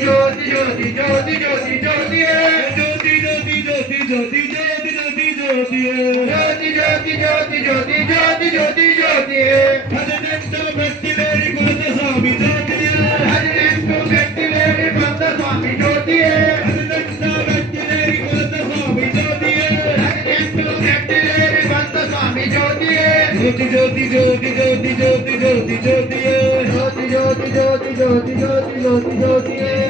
জ্যোতি জ্যোতি জ্যোতি জ্যোতি জ্যোতি জ্যোতি জ্যোতি জ্যোতি জ্যোতি জ্যোতি জ্যোতি জ্যোতি জ্যোতি জ্যোতি জ্যোতি জ্যোতি জ্যোতি জ্যোতি জ্যোতি హరినంతో భక్తి వేరి కొంత స్వామి జ్యోతి హరినంతో భక్తి వేరి కొంత స్వామి జ్యోతి హరినంతో భక్తి వేరి కొంత స్వామి జ్యోతి హరినంతో భక్తి వేరి కొంత స్వామి జ్యోతి జ్యోతి జ్యోతి జ్యోతి జ్యోతి జ్యోతి జ్యోతి జ్యోతి జ్యోతి జ్యోతి జ్యోతి జ్యోతి జ్యోతి జ్యోతి